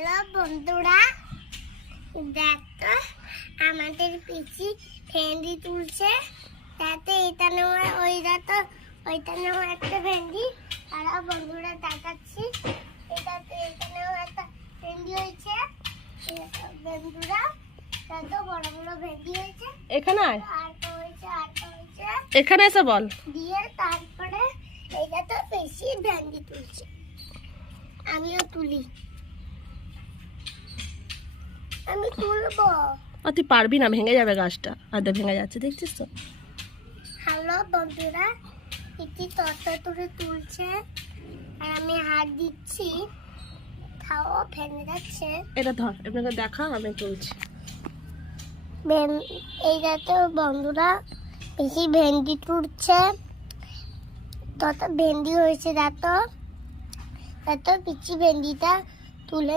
Hello বন্ধুরা, দেখো আমাদের পিসি ভেন্ডি তুলছে। তাতে এটা নেওয়া ওইটা নেওয়া একটা ভেন্ডি। আর বন্ধুরা দেখাচ্ছি, এটা নেওয়া একটা ভেন্ডি হয়েছে। বন্ধুরা কত বড় বড় ভেন্ডি হয়েছে। এখানে আরটা হয়েছে। এখানে এসে বল। দিয়ে তারপরে এইটা তো বেশি ভেন্ডি তুলছে, আমিও তুলি। আমি তুলবো। তুই পারবি না, ভেঙে যাবে গাছটা। আদা ভেঙে যাচ্ছে, দেখছিস তো। হ্যালো বন্ধুরা, এটি তরতা তুলে তুলছে আর আমি হাত দিচ্ছি, তাও ভেঙে যাচ্ছে। এটা ধর, আপনাকে দেখা, আমি তুলছি। এইটা তো বন্ধুরা বেশি ভেন্ডি তুলছে, তত ভেন্ডি হয়েছে। দেখো পিচি ভেন্ডিটা তুলে